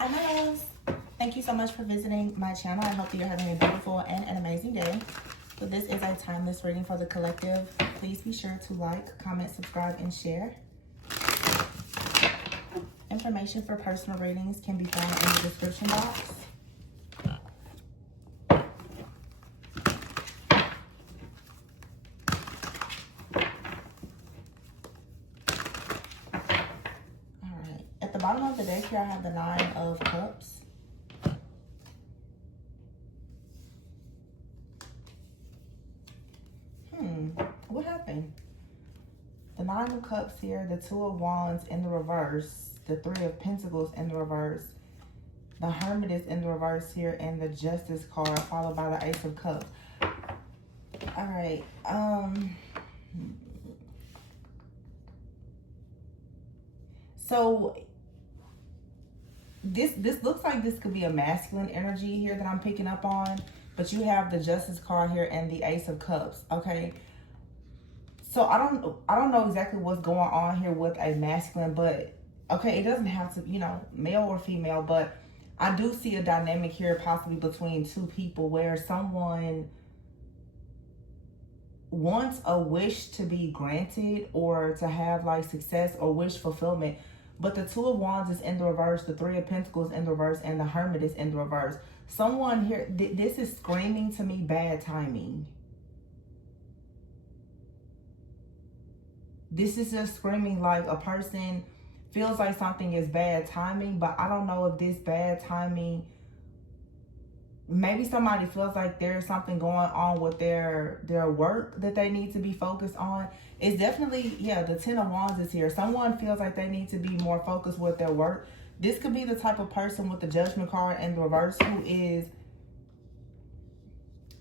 Hi, my loves. Thank you so much for visiting my channel. I hope that you're having a beautiful and an amazing day. So this is a timeless reading for the collective. Please be sure to like, comment, subscribe, and share. Information for personal readings can be found in the description box. Alright, at the bottom of the deck here I have the Nine of Cups. What happened? The Nine of Cups here, the Two of Wands in the reverse, the Three of Pentacles in the reverse, the Hermit is in the reverse here, and the Justice card, followed by the Ace of Cups. All right. So this looks like this could be a masculine energy here that I'm picking up on, but you have the Justice card here and the Ace of Cups. Okay. So I don't know exactly what's going on here with a masculine, but okay, it doesn't have to, male or female, but I do see a dynamic here possibly between two people where someone wants a wish to be granted or to have like success or wish fulfillment, but the Two of Wands is in the reverse, the Three of Pentacles in the reverse, and the Hermit is in the reverse. Someone here, this is screaming to me bad timing. This is just screaming like a person feels like something is bad timing, but I don't know if this bad timing, maybe somebody feels like there's something going on with their work that they need to be focused on. It's definitely, yeah, the Ten of Wands is here. Someone feels like they need to be more focused with their work. This could be the type of person with the Judgment card in the reverse who is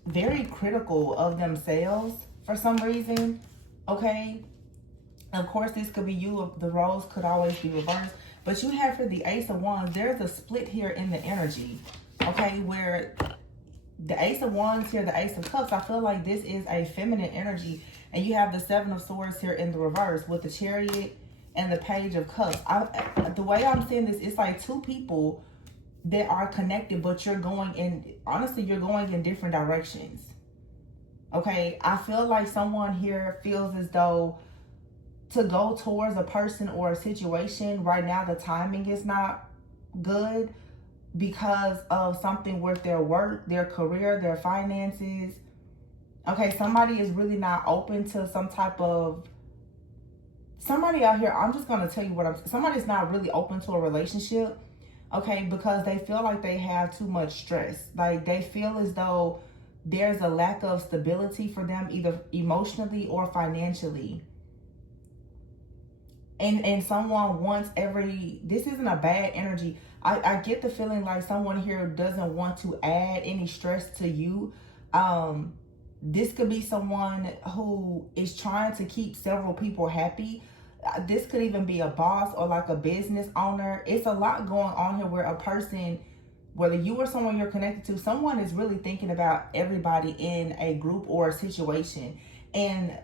very critical of themselves for some reason, okay? Of course, this could be you. The roles could always be reversed. But you have for the Ace of Wands, there's a split here in the energy. Okay, where the Ace of Wands here, the Ace of Cups, I feel like this is a feminine energy. And you have the Seven of Swords here in the reverse with the Chariot and the Page of Cups. The way I'm seeing this, it's like two people that are connected, but you're going in, honestly, you're going in different directions. Okay, I feel like someone here feels as though to go towards a person or a situation right now, the timing is not good because of something with their work, their career, their finances. Okay, somebody is really not open to some type of, somebody out here, I'm just going to tell you somebody's not really open to a relationship, okay, because they feel like they have too much stress. Like they feel as though there's a lack of stability for them, either emotionally or financially. And someone wants this isn't a bad energy. I get the feeling like someone here doesn't want to add any stress to you. This could be someone who is trying to keep several people happy. This could even be a boss or like a business owner. It's a lot going on here where a person, whether you or someone you're connected to, someone is really thinking about everybody in a group or a situation. And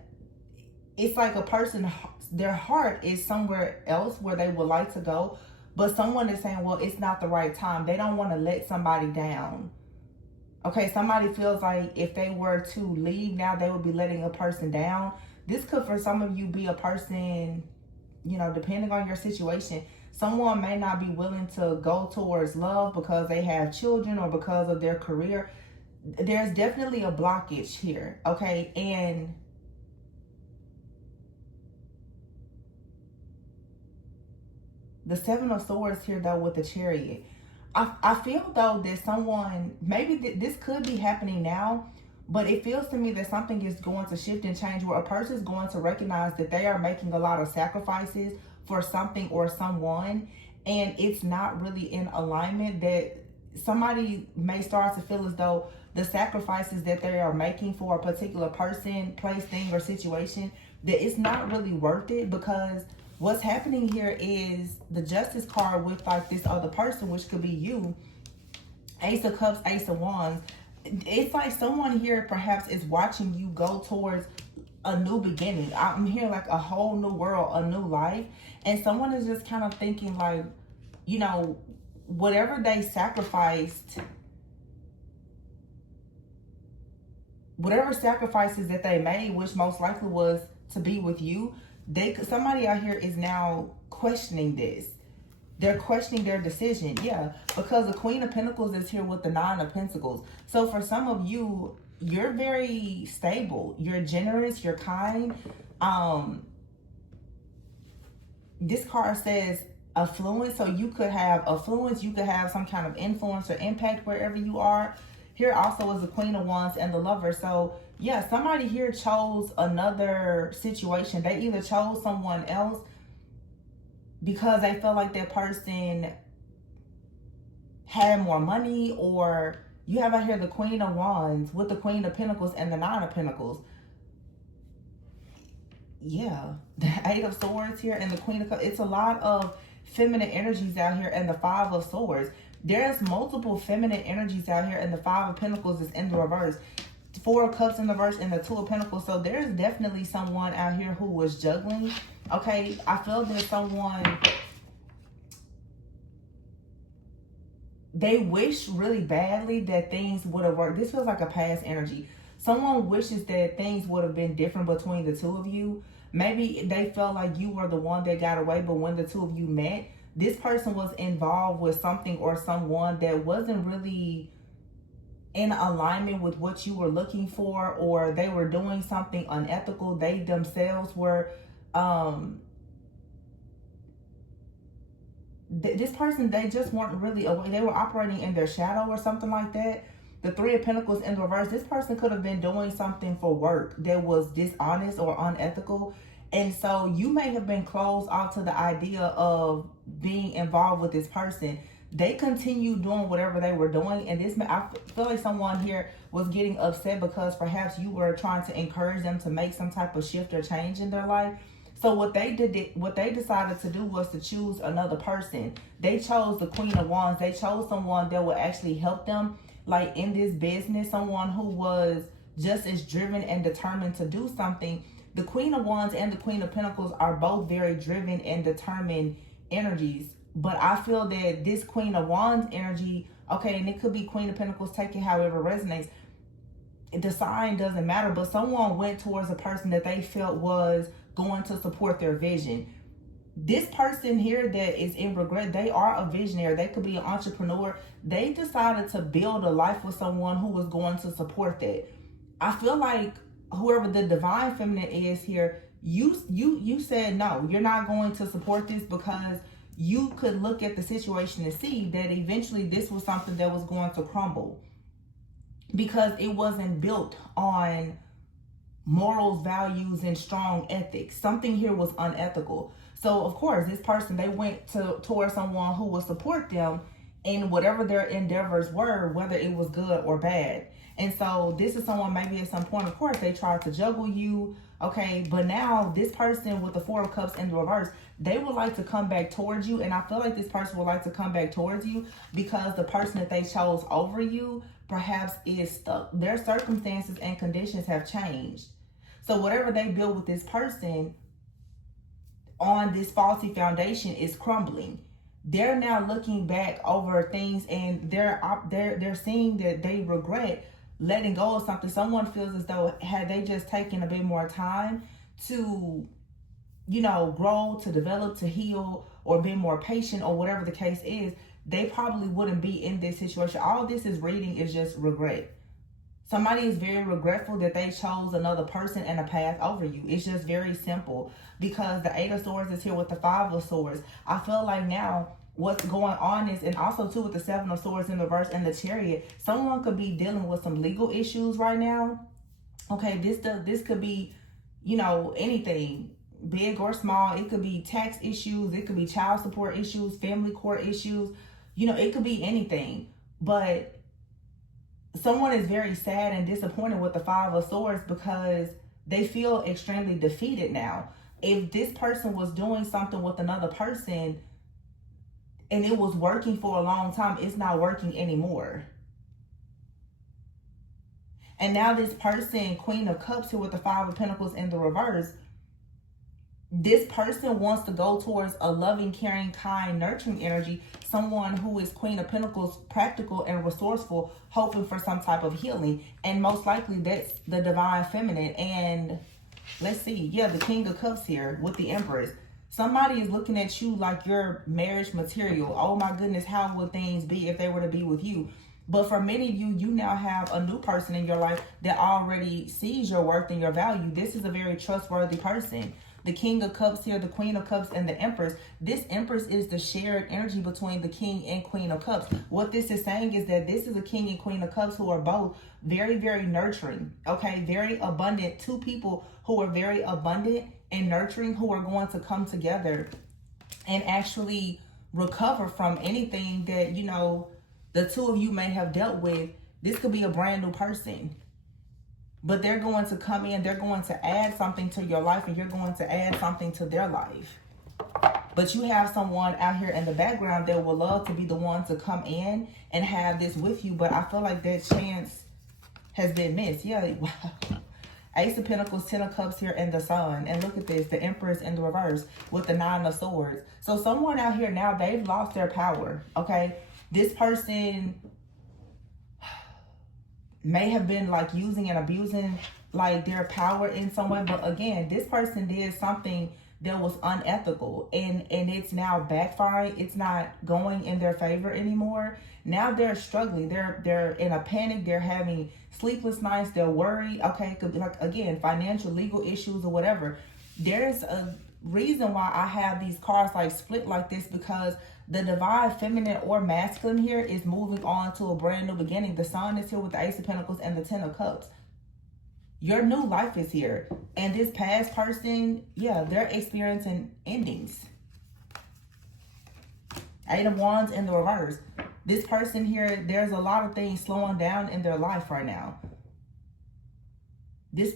it's like a person, their heart is somewhere else where they would like to go, but someone is saying, well, it's not the right time. They don't want to let somebody down. Okay, somebody feels like if they were to leave now, they would be letting a person down. This could, for some of you, be a person, depending on your situation, someone may not be willing to go towards love because they have children or because of their career. There's definitely a blockage here, okay? And the Seven of Swords here, though, with the Chariot. I feel, though, that someone, maybe this could be happening now, but it feels to me that something is going to shift and change where a person is going to recognize that they are making a lot of sacrifices for something or someone, and it's not really in alignment. That somebody may start to feel as though the sacrifices that they are making for a particular person, place, thing, or situation, that it's not really worth it, because what's happening here is the Justice card with like this other person, which could be you. Ace of Cups, Ace of Wands. It's like someone here perhaps is watching you go towards a new beginning. I'm hearing like a whole new world, a new life. And someone is just kind of thinking like, whatever they sacrificed, whatever sacrifices that they made, which most likely was to be with you, somebody out here is now questioning this. They're questioning their decision. Yeah, because the Queen of Pentacles is here with the Nine of Pentacles. So for some of you, you're very stable. You're generous. You're kind. This card says affluence. So you could have affluence. You could have some kind of influence or impact wherever you are. Here also is the Queen of Wands and the Lover. So yeah, somebody here chose another situation. They either chose someone else because they felt like that person had more money, or you have out here the Queen of Wands with the Queen of Pentacles and the Nine of Pentacles. Yeah, the Eight of Swords here and the Queen of Cups. It's a lot of feminine energies out here, and the Five of Swords. There's multiple feminine energies out here, and the Five of Pentacles is in the reverse. Four of Cups in the reverse and the Two of Pentacles. So there's definitely someone out here who was juggling. Okay, I feel there's someone, they wish really badly that things would have worked. This feels like a past energy. Someone wishes that things would have been different between the two of you. Maybe they felt like you were the one that got away, but when the two of you met, this person was involved with something or someone that wasn't really in alignment with what you were looking for, or they were doing something unethical. They themselves were, this person, they just weren't really aware. They were operating in their shadow or something like that. The Three of Pentacles in the reverse. This person could have been doing something for work that was dishonest or unethical. And so you may have been closed off to the idea of being involved with this person. They continued doing whatever they were doing. And this, I feel like someone here was getting upset because perhaps you were trying to encourage them to make some type of shift or change in their life. So what they decided to do was to choose another person. They chose the Queen of Wands. They chose someone that would actually help them, like in this business, someone who was just as driven and determined to do something. The Queen of Wands and the Queen of Pentacles are both very driven and determined energies. But I feel that this Queen of Wands energy, okay, and it could be Queen of Pentacles, take it however resonates. The sign doesn't matter, but someone went towards a person that they felt was going to support their vision. This person here that is in regret, they are a visionary. They could be an entrepreneur. They decided to build a life with someone who was going to support that. I feel like whoever the divine feminine is here, you said no, you're not going to support this because you could look at the situation and see that eventually this was something that was going to crumble because it wasn't built on morals, values, and strong ethics. Something here was unethical. So of course, this person, they went towards someone who would support them in whatever their endeavors were, whether it was good or bad. And so this is someone, maybe at some point, of course, they tried to juggle you, okay? But now this person with the Four of Cups in the reverse, they would like to come back towards you. And I feel like this person would like to come back towards you because the person that they chose over you perhaps is stuck. Their circumstances and conditions have changed. So whatever they built with this person on this faulty foundation is crumbling. They're now looking back over things and they're seeing that they regret letting go of something. Someone feels as though had they just taken a bit more time to, you know, grow, to develop, to heal, or be more patient, or whatever the case is, they probably wouldn't be in this situation. All this is reading is just regret. Somebody is very regretful that they chose another person and a path over you. It's just very simple because the Eight of Swords is here with the Five of Swords. I feel like now what's going on is, and also too with the Seven of Swords in the reverse and the Chariot, someone could be dealing with some legal issues right now. Okay, this could be, you know, anything, big or small. It could be tax issues. It could be child support issues, family court issues. You know, it could be anything. But someone is very sad and disappointed with the Five of Swords because they feel extremely defeated now. If this person was doing something with another person and it was working for a long time, it's not working anymore. And now this person, Queen of Cups here with the Five of Pentacles in the reverse, This person wants to go towards a loving, caring, kind, nurturing energy. Someone who is Queen of Pentacles, practical and resourceful, hoping for some type of healing. And most likely that's the divine feminine. And let's see. Yeah, the King of Cups here with the Empress. Somebody is looking at you like you're marriage material. Oh my goodness, how would things be if they were to be with you? But for many of you, you now have a new person in your life that already sees your worth and your value. This is a very trustworthy person. The King of Cups here, the Queen of Cups, and the Empress. This Empress is the shared energy between the King and Queen of Cups. What this is saying is that this is a King and Queen of Cups who are both very, very nurturing. Okay, very abundant. Two people who are very abundant and nurturing, who are going to come together and actually recover from anything that, you know, the two of you may have dealt with. This could be a brand new person. But they're going to come in, they're going to add something to your life, and you're going to add something to their life. But you have someone out here in the background that would love to be the one to come in and have this with you. But I feel like that chance has been missed. Yeah, wow. Ace of Pentacles, Ten of Cups here, and the Sun. And look at this, the Empress in the reverse with the Nine of Swords. So someone out here now, they've lost their power, okay? This person may have been like using and abusing like their power in some way. But again, this person did something that was unethical, and it's now backfiring. It's not going in their favor anymore. Now they're struggling. They're in a panic. They're having sleepless nights. They're worried. Okay, it could be like, again, financial, legal issues or whatever. There's a reason why I have these cards like split like this, because the divine feminine or masculine here is moving on to a brand new beginning. The Sun is here with the Ace of Pentacles and the Ten of Cups. Your new life is here. And this past person, yeah, they're experiencing endings. Eight of Wands in the reverse. This person here, there's a lot of things slowing down in their life right now.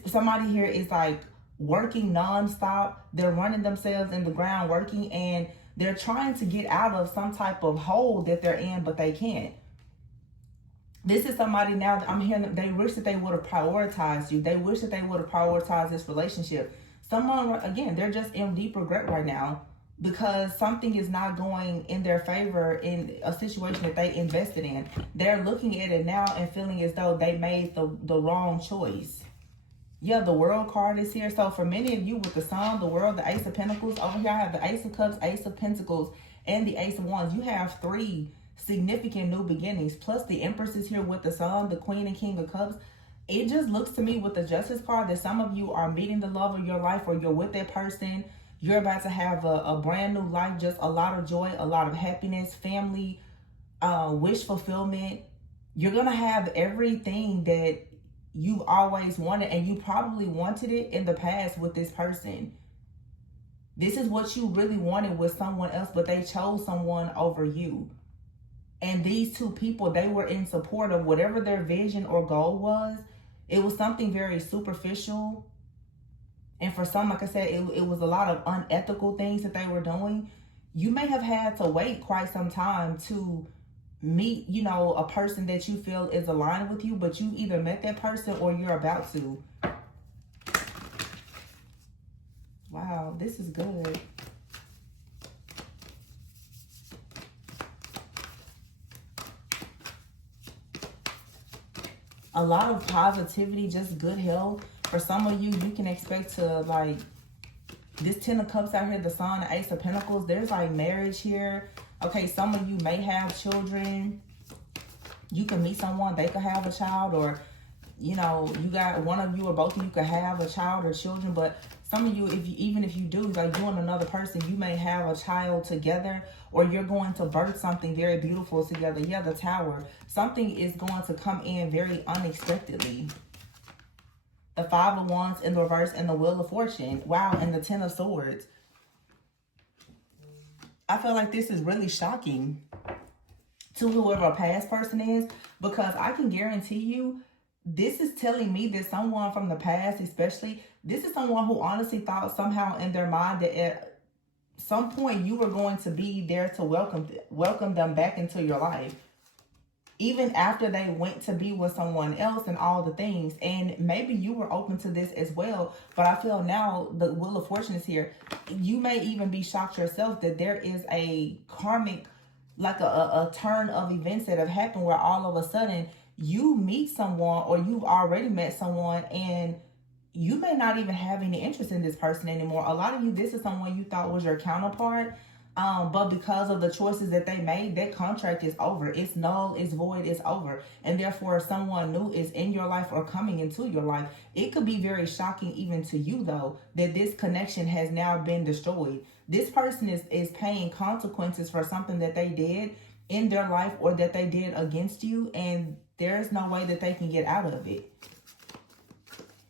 Somebody here is like working nonstop. They're running themselves in the ground working, and they're trying to get out of some type of hole that they're in, but they can't. This is somebody now that I'm hearing that they wish that they would have prioritized you. They wish that they would have prioritized this relationship. Someone, again, they're just in deep regret right now because something is not going in their favor in a situation that they invested in. They're looking at it now and feeling as though they made the wrong choice. Yeah, the World card is here. So for many of you with the Sun, the World, the Ace of Pentacles, over here I have the Ace of Cups, Ace of Pentacles, and the Ace of Wands. You have three significant new beginnings. Plus the Empress is here with the Sun, the Queen and King of Cups. It just looks to me with the Justice card that some of you are meeting the love of your life, or you're with that person. You're about to have a brand new life, just a lot of joy, a lot of happiness, family, wish fulfillment. You're going to have everything that you always wanted, and you probably wanted it in the past with this person. This is what you really wanted with someone else, but they chose someone over you. And these two people, they were in support of whatever their vision or goal was. It was something very superficial. And for some, like I said, it was a lot of unethical things that they were doing. You may have had to wait quite some time to meet, you know, a person that you feel is aligned with you, but you either met that person or you're about to. Wow, this is good. A lot of positivity, just good health. For some of you, you can expect to, like, this Ten of Cups out here, the Sun, the Ace of Pentacles, there's like marriage here. Okay, some of you may have children. You can meet someone, they could have a child, or, you know, you got one of you or both of you could have a child or children. But some of you, even if you do, like you and another person, you may have a child together, or you're going to birth something very beautiful together. Yeah, the Tower. Something is going to come in very unexpectedly. The Five of Wands in the reverse and the Wheel of Fortune. Wow, and the Ten of Swords. I feel like this is really shocking to whoever a past person is, because I can guarantee you, this is telling me that someone from the past, especially, this is someone who honestly thought somehow in their mind that at some point you were going to be there to welcome them back into your life. even after they went to be with someone else and all the things. And maybe you were open to this as well, but I feel now the Wheel of Fortune is here. You may even be shocked yourself that there is a karmic, like a turn of events that have happened where all of a sudden you meet someone, or you've already met someone, and you may not even have any interest in this person anymore. A lot of you, this is someone you thought was your counterpart. But because of the choices that they made, that contract is over. It's null, it's void, it's over. And therefore, someone new is in your life or coming into your life. It could be very shocking even to you, though, that this connection has now been destroyed. This person is paying consequences for something that they did in their life or that they did against you. And there's no way that they can get out of it.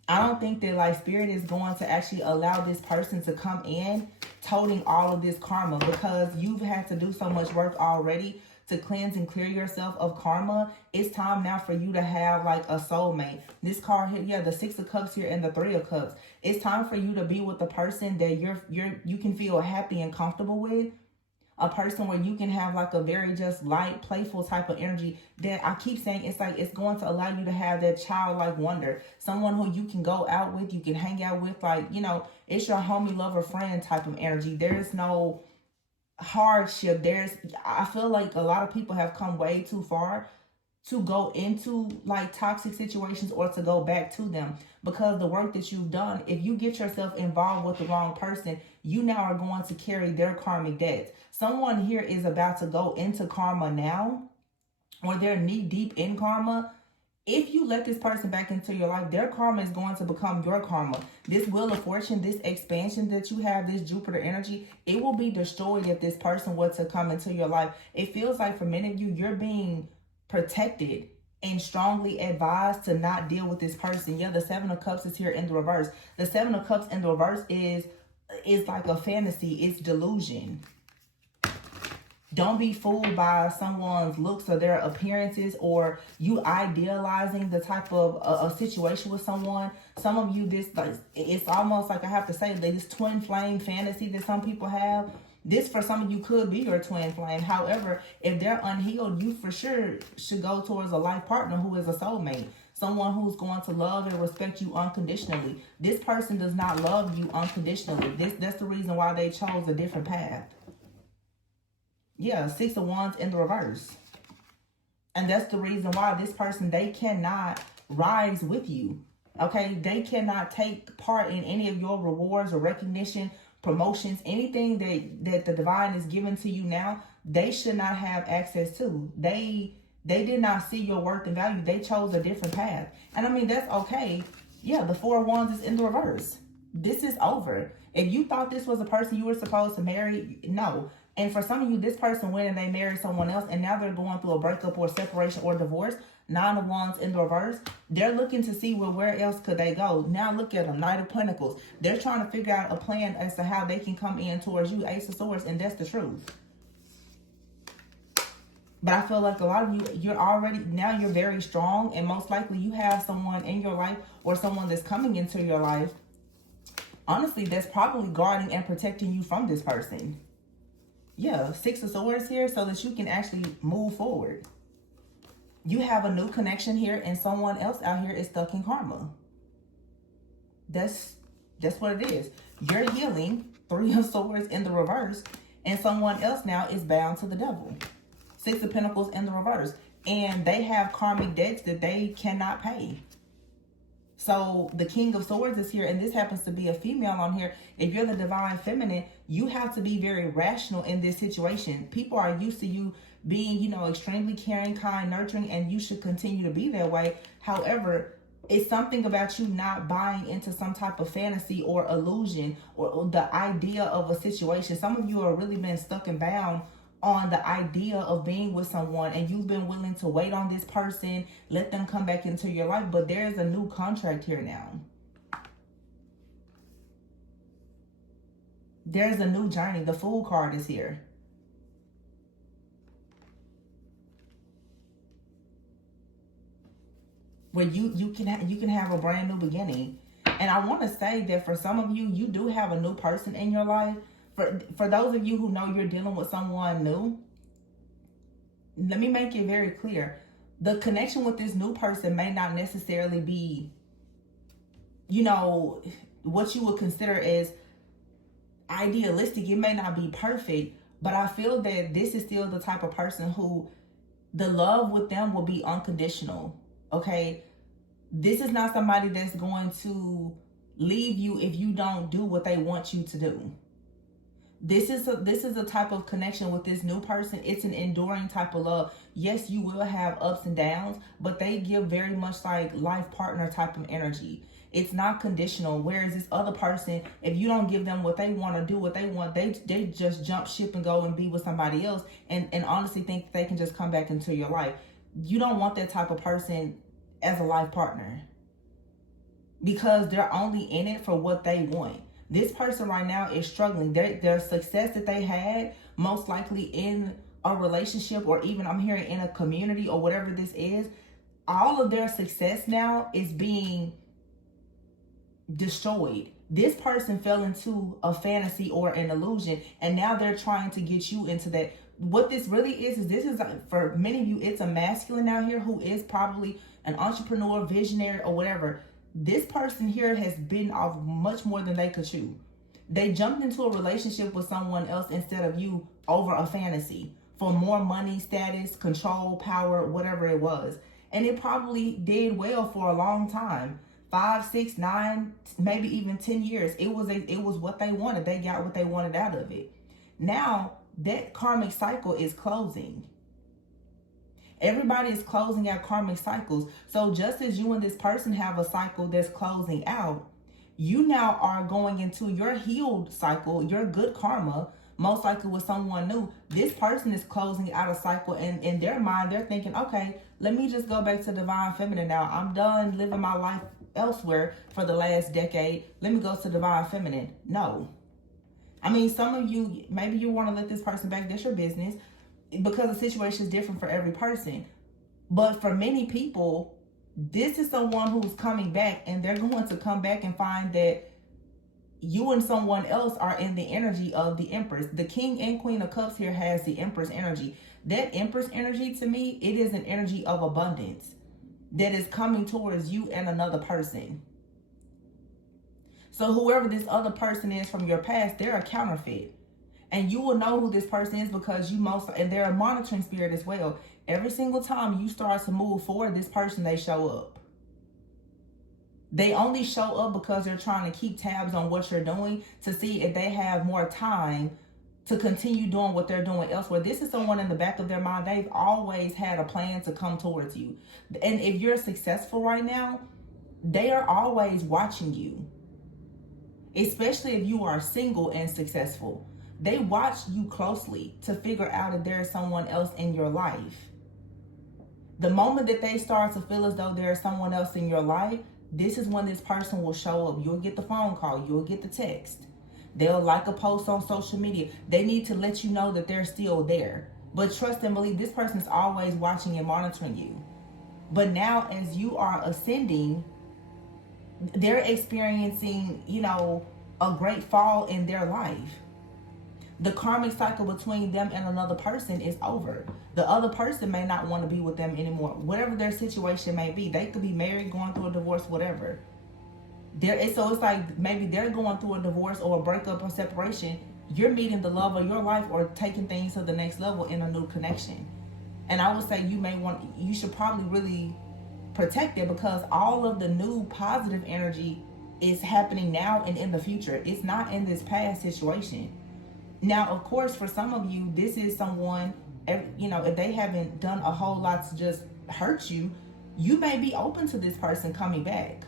I don't think that like Spirit is going to actually allow this person to come in toting all of this karma, because you've had to do so much work already to cleanse and clear yourself of karma. It's time now for you to have like a soulmate. This card here, yeah, the Six of Cups here and the Three of Cups. It's time for you to be with the person that you can feel happy and comfortable with. A person where you can have like a very just light, playful type of energy that I keep saying it's like it's going to allow you to have that childlike wonder. Someone who you can go out with, you can hang out with, like, you know, it's your homie, lover, friend type of energy. There's no hardship. I feel like a lot of people have come way too far to go into like toxic situations or to go back to them, because the work that you've done, if you get yourself involved with the wrong person, you now are going to carry their karmic debts. Someone here is about to go into karma now, or they're knee deep in karma. If you let this person back into your life, their karma is going to become your karma. This Wheel of Fortune, this expansion that you have, this Jupiter energy, it will be destroyed if this person were to come into your life. It feels like for many of you, you're being protected and strongly advised to not deal with this person. Yeah, the Seven of Cups is here in the reverse. The Seven of Cups in the reverse is like a fantasy. It's delusion. Don't be fooled by someone's looks or their appearances, or you idealizing the type of a situation with someone. Some of you, this like, it's almost like I have to say this twin flame fantasy that some people have. This for some of you could be your twin flame. However, if they're unhealed, you for sure should go towards a life partner who is a soulmate. Someone who's going to love and respect you unconditionally. This person does not love you unconditionally. That's the reason why they chose a different path. Yeah, Six of Wands in the reverse. And that's the reason why this person, they cannot rise with you. Okay, they cannot take part in any of your rewards or recognition, promotions, anything that the divine is giving to you now. They should not have access to. They did not see your worth and value. They chose a different path. And I mean, that's okay. Yeah, the Four of Wands is in the reverse. This is over. If you thought this was a person you were supposed to marry, no. And for some of you, this person went and they married someone else, and now they're going through a breakup or separation or divorce. Nine of Wands in the reverse. They're looking to see, well, where else could they go? Now look at them, Knight of Pentacles. They're trying to figure out a plan as to how they can come in towards you, Ace of Swords, and that's the truth. But I feel like a lot of you, you're very strong, and most likely you have someone in your life or someone that's coming into your life, honestly, that's probably guarding and protecting you from this person. Yeah, Six of Swords here so that you can actually move forward. You have a new connection here, and someone else out here is stuck in karma. That's what it is. You're healing, Three of Swords in the reverse, and someone else now is bound to the devil. Six of Pentacles in the reverse. And they have karmic debts that they cannot pay. So the King of Swords is here, and this happens to be a female on here. If you're the divine feminine, you have to be very rational in this situation. People are used to you being, extremely caring, kind, nurturing, and you should continue to be that way. However, it's something about you not buying into some type of fantasy or illusion or the idea of a situation. Some of you are really been stuck and bound on the idea of being with someone, and you've been willing to wait on this person, let them come back into your life, but there's a new contract here now. There's a new journey. The Fool card is here. Where you can have a brand new beginning. And I want to say that for some of you, you do have a new person in your life. For those of you who know you're dealing with someone new, let me make it very clear. the connection with this new person may not necessarily be, you know, what you would consider as idealistic. It may not be perfect, but I feel that this is still the type of person who the love with them will be unconditional. Okay, this is not somebody that's going to leave you if you don't do what they want you to do. This is a type of connection with this new person. It's an enduring type of love. Yes, you will have ups and downs, but they give very much like life partner type of energy. It's not conditional. Whereas this other person, if you don't give them what they want to do, what they want, they just jump ship and go and be with somebody else and honestly think that they can just come back into your life. You don't want that type of person as a life partner, because they're only in it for what they want. This person right now is struggling. Their success that they had, most likely in a relationship, or even I'm hearing in a community or whatever this is, all of their success now is being destroyed. This person fell into a fantasy or an illusion, and now they're trying to get you into that. What this really is this is, for many of you, it's a masculine out here who is probably an entrepreneur, visionary, or whatever. This person here has been off much more than they could chew. They jumped into a relationship with someone else instead of you over a fantasy for more money, status, control, power, whatever it was. And it probably did well for a long time. 5, 6, 9, maybe even 10 years. It was what they wanted. They got what they wanted out of it. Now that karmic cycle is closing. Everybody is closing out karmic cycles. So just as you and this person have a cycle that's closing out, you now are going into your healed cycle, your good karma, most likely with someone new. This person is closing out a cycle, and in their mind, they're thinking, okay, let me just go back to divine feminine now. I'm done living my life elsewhere for the last decade. Let me go to divine feminine. No. I mean, some of you, maybe you want to let this person back. That's your business, because the situation is different for every person. But for many people, this is someone who's coming back, and they're going to come back and find that you and someone else are in the energy of the Empress. The King and Queen of Cups here has the Empress energy. That Empress energy, to me, it is an energy of abundance that is coming towards you and another person. So whoever this other person is from your past, they're a counterfeit. And you will know who this person is because and they're a monitoring spirit as well. Every single time you start to move forward, this person, they show up. They only show up because they're trying to keep tabs on what you're doing to see if they have more time to continue doing what they're doing elsewhere. This is someone in the back of their mind. They've always had a plan to come towards you. And if you're successful right now, they are always watching you. Especially if you are single and successful. They watch you closely to figure out if there is someone else in your life. The moment that they start to feel as though there is someone else in your life, this is when this person will show up. You'll get the phone call. You'll get the text. They'll like a post on social media. They need to let you know that they're still there. But trust and believe, this person is always watching and monitoring you. But now as you are ascending, they're experiencing, a great fall in their life. The karmic cycle between them and another person is over. The other person may not want to be with them anymore. Whatever their situation may be. They could be married, going through a divorce, whatever. So it's like maybe they're going through a divorce or a breakup or separation. You're meeting the love of your life or taking things to the next level in a new connection. And I would say you should probably really protect it, because all of the new positive energy is happening now and in the future. It's not in this past situation. Now, of course, for some of you, this is someone, if they haven't done a whole lot to just hurt you, you may be open to this person coming back.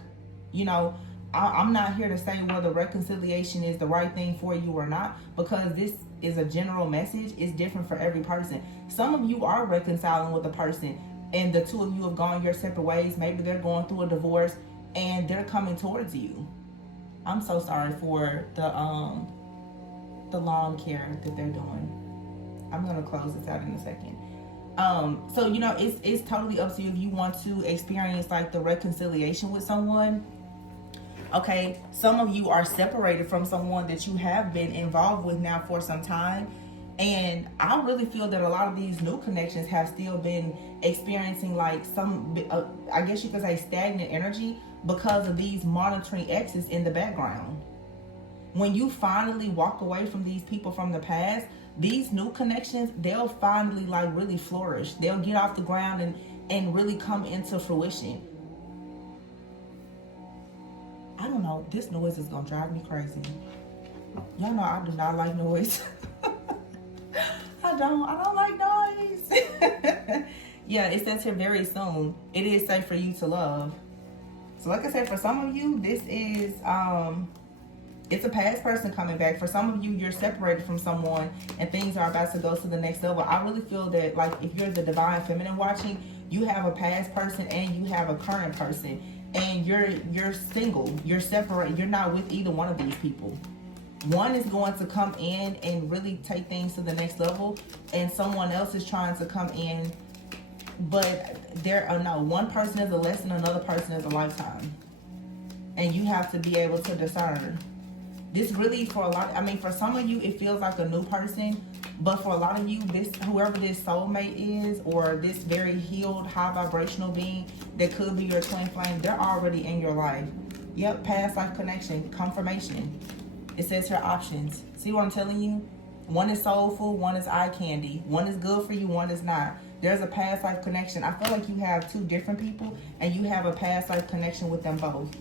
I'm not here to say whether reconciliation is the right thing for you or not, because this is a general message. It's different for every person. Some of you are reconciling with a person, and the two of you have gone your separate ways. Maybe they're going through a divorce, and they're coming towards you. I'm so sorry for the lawn care that they're doing. I'm gonna close this out in a second. So it's totally up to you if you want to experience like the reconciliation with someone. Okay, some of you are separated from someone that you have been involved with now for some time, And I really feel that a lot of these new connections have still been experiencing like some, I guess you could say, stagnant energy because of these monitoring exes in the background. When you finally walk away from these people from the past, these new connections, they'll finally like really flourish. They'll get off the ground and really come into fruition. I don't know, this noise is gonna drive me crazy. Y'all know I do not like noise. I don't like noise. Yeah, it says here very soon. It is safe for you to love. So like I said, for some of you, this is it's a past person coming back. For some of you, you're separated from someone and things are about to go to the next level. I really feel that, like, if you're the divine feminine watching, you have a past person and you have a current person, and you're single, you're separated, you're not with either one of these people. One is going to come in and really take things to the next level, and someone else is trying to come in, but one person is a lesson, another person is a lifetime, and you have to be able to discern. This really, for a lot, I mean, for some of you, it feels like a new person, but for a lot of you, whoever this soulmate is, or this very healed, high vibrational being that could be your twin flame, they're already in your life. Yep, past life connection, confirmation. It says here options. See what I'm telling you? One is soulful, one is eye candy. One is good for you, one is not. There's a past life connection. I feel like you have two different people, and you have a past life connection with them both.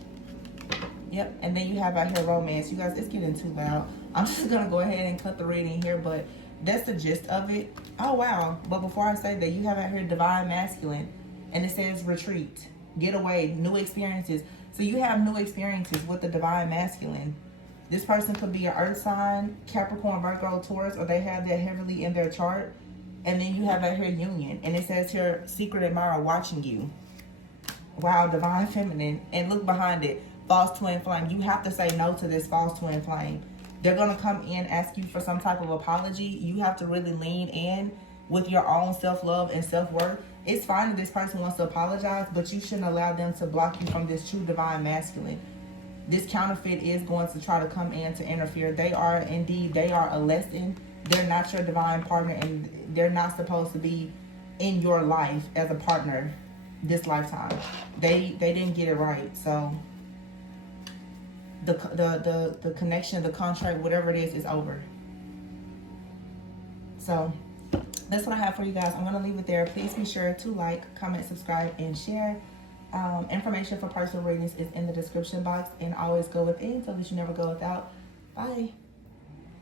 Yep, and then you have out here romance. You guys, it's getting too loud. I'm just going to go ahead and cut the reading here, but that's the gist of it. Oh, wow. But before I say that, you have out here divine masculine, and it says retreat, get away, new experiences. So you have new experiences with the divine masculine. This person could be an earth sign, Capricorn, Virgo, Taurus, or they have that heavily in their chart. And then you have out here union, and it says here secret admirer watching you. Wow, divine feminine. And look behind it. False twin flame. You have to say no to this false twin flame. They're going to come in, ask you for some type of apology. You have to really lean in with your own self-love and self-worth. It's fine if this person wants to apologize, but you shouldn't allow them to block you from this true divine masculine. This counterfeit is going to try to come in to interfere. They are a lesson. They're not your divine partner, and they're not supposed to be in your life as a partner this lifetime. They didn't get it right. So the connection, the contract, whatever it is over. So that's what I have for you guys. I'm going to leave it there. Please be sure to like, comment, subscribe, and share. Information for personal readings is in the description box, and always go within so that you never go without. Bye.